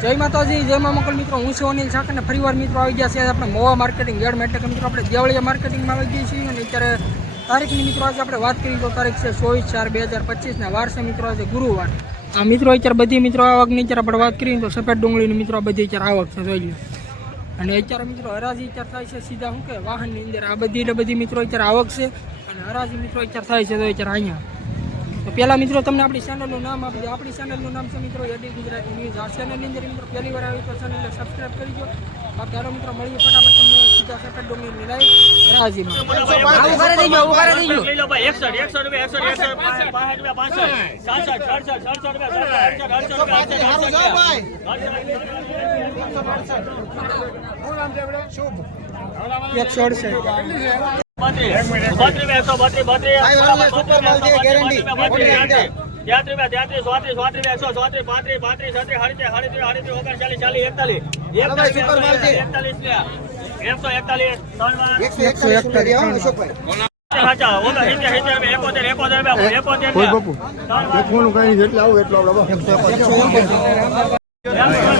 જય માતાજી, જય મા મંગલ મિત્રો. હું છું અનિલ સાકર ને ફરીવાર મિત્રો આવી ગયા છે આપણે મોવા માર્કેટિંગ યાર્ડ એટલે કે મિત્રો આપણે દેવળિયા માર્કેટિંગમાં આવી ગયા છીએ. અને અત્યારે તારીખની મિત્રો આજે આપણે વાત કરીએ તો તારીખ છે 24/4/2025 ને વાર છે મિત્રો આજે ગુરુવાર. આ મિત્રો અત્યારે બધી મિત્રો આવકની અત્યારે આપણે વાત કરીએ તો સફેદ ડુંગળીની મિત્રો બધી અત્યારે આવક છે, જોઈ લો. અને અત્યારે મિત્રો હરાજી અત્યારે થાય છે સીધા શું કે વાહનની અંદર. આ બધી મિત્રો અત્યારે આવક છે અને હરાજી મિત્રો અત્યારે થાય છે તો અત્યારે અહીંયા. તો પહેલાં મિત્રો તમને આપણી ચેનલનું નામ આપી દો. આપણી ચેનલનું નામ છે મિત્રો એડી ગુજરાતી ન્યૂઝ. આ ચેનલની અંદર મિત્રો પહેલી વાર આવી તો ચેનલને સબસ્ક્રાઈબ કરી દો. બાકી હાલો મિત્રો મળીએ ફટાફટ તમને સીધા સફેદ ડુંગળીની લાઈવ હરાજીમાં.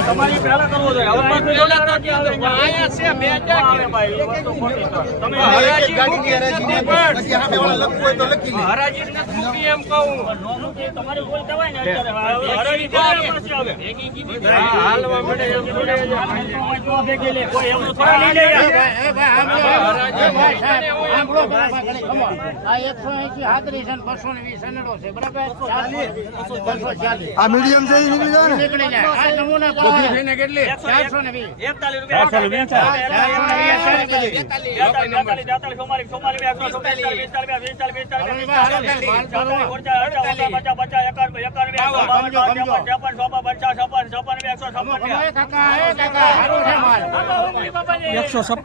તમારી પહેલા કરવો જોઈએ. આ મીડિયમ છે નીકળી જાય ને નમૂના કેટલી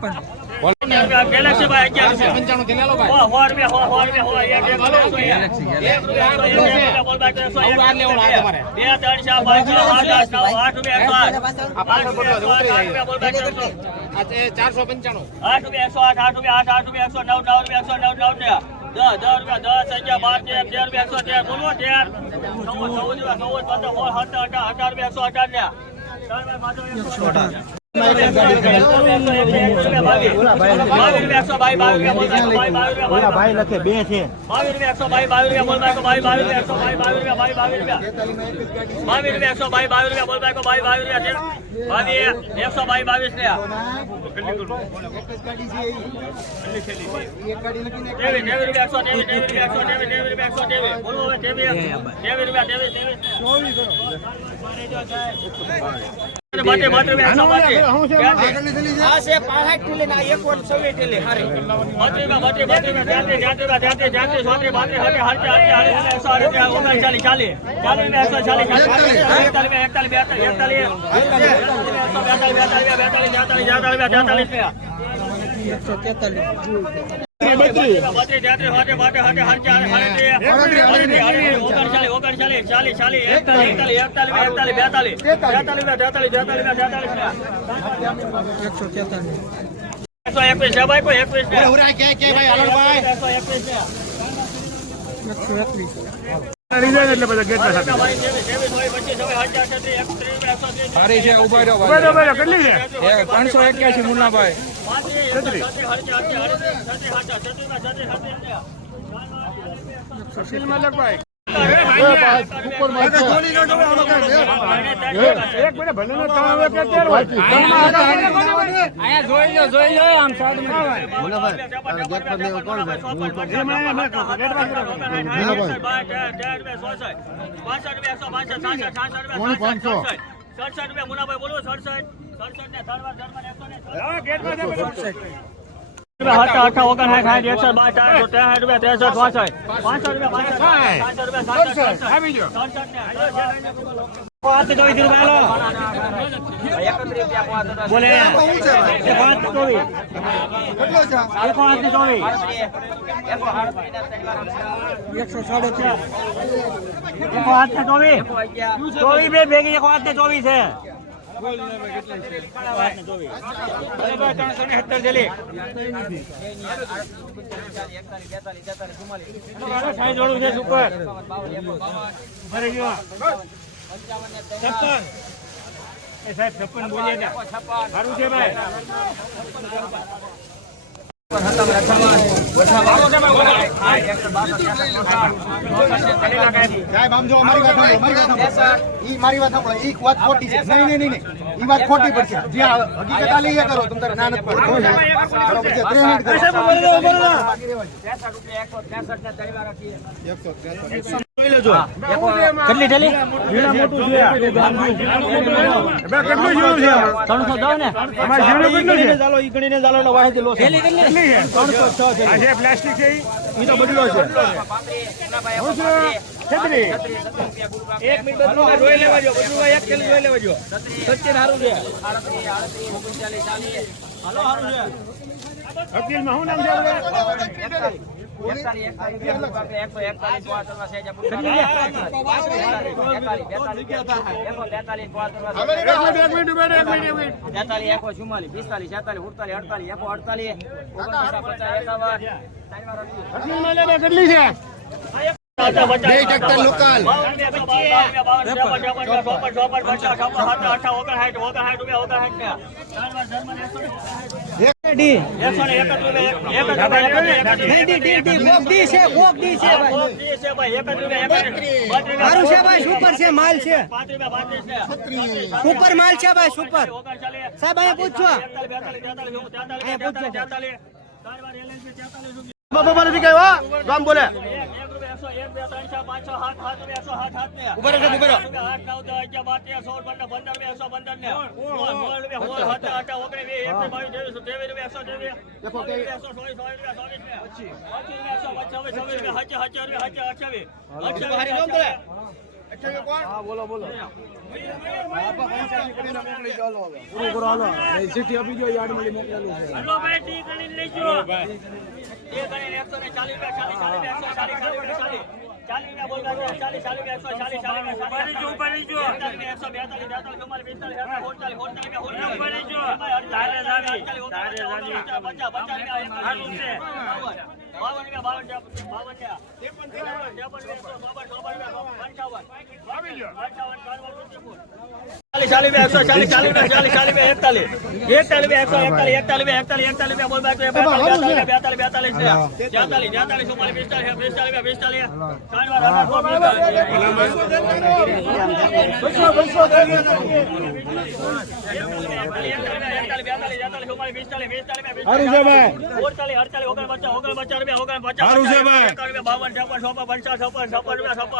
156 ગેલેક્સી ભાઈ 1195 થી લેલો ભાઈ. ભાઈ લખે બે છે 381 મુન્નાભાઈ સાહેબ 56 બોલીએ ને સારું છે ભાઈ સાહેબ આમ જો અમારી વાત સાંભળો ઈ વાત ખોટી છે નહીં ઈ વાત ખોટી પડશે જે હકીકત આલી એ કરો તમે ના નથી પડતો બરોબર છે 63 કરો કેટલી ઠેલી વીણા મોટું છે કેટલું જીવ છે 310 ને અમાર જીવનો કેટલું છે ચાલો ઈ ગણીને ચાલો ને વાહે લો ઠેલી કેટલી 306 છે આ જે પ્લાસ્ટિક છે ઈ તો બદલો છે છત્રી 1 મિનિટ બદલો જોઈ લેવા જો બદલો એક થેલી જોઈ લેવા જો સચ્ચે સારું છે 38 હાલો સારું છે અકીલ માં હું નામ છે કેટલી છે 2 ટ્રેક્ટર લોકલ સુપર માલ છે ભાઈ સુપર સાહેબ અહીંયા પૂછો બાબા નથી કઈ હો ગામ બોલે બોલો બોલો ચીઠી આપી જો યાદ મળી મોકલેલું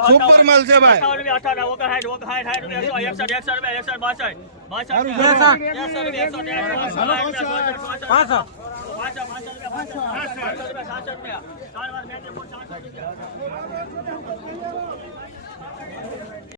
સુપર માલ છે ભાઈ